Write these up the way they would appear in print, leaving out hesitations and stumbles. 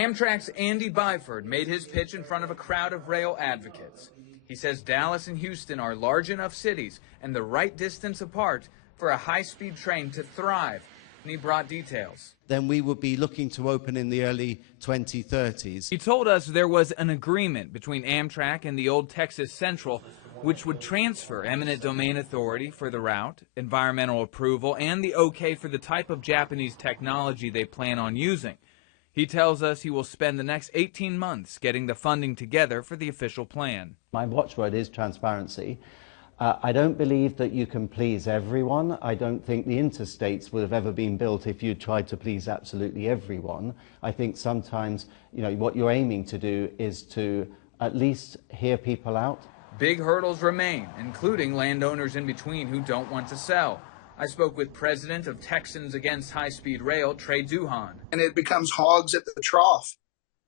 Amtrak's Andy Byford made his pitch in front of a crowd of rail advocates. He says Dallas and Houston are large enough cities and the right distance apart for a high-speed train to thrive, and he brought details. Then we would be looking to open in the early 2030s. He told us there was an agreement between Amtrak and the old Texas Central, which would transfer eminent domain authority for the route, environmental approval, and the okay for the type of Japanese technology they plan on using. He tells us he will spend the next 18 months getting the funding together for the official plan. My watchword is transparency. I don't believe that you can please everyone. I don't think the interstates would have ever been built if you tried to please absolutely everyone. I think sometimes, what you're aiming to do is to at least hear people out. Big hurdles remain, including landowners in between who don't want to sell. I spoke with president of Texans Against High-Speed Rail, Trey Duhan. And it becomes hogs at the trough,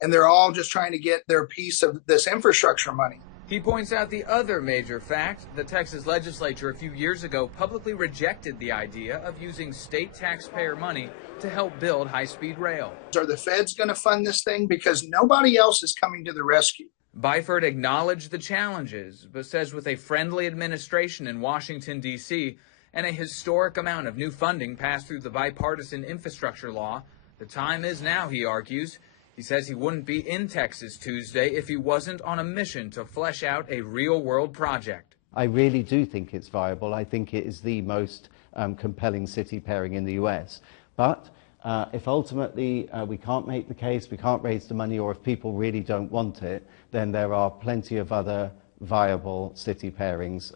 and they're all just trying to get their piece of this infrastructure money. He points out the other major fact: the Texas legislature a few years ago publicly rejected the idea of using state taxpayer money to help build high-speed rail. Are the feds going to fund this thing? Because nobody else is coming to the rescue. Byford acknowledged the challenges, but says with a friendly administration in Washington, D.C., and a historic amount of new funding passed through the bipartisan infrastructure law, the time is now, he argues. He says he wouldn't be in Texas Tuesday if he wasn't on a mission to flesh out a real-world project. I really do think it's viable. I think it is the most compelling city pairing in the US. But if ultimately we can't make the case, we can't raise the money, or if people really don't want it, then there are plenty of other viable city pairings.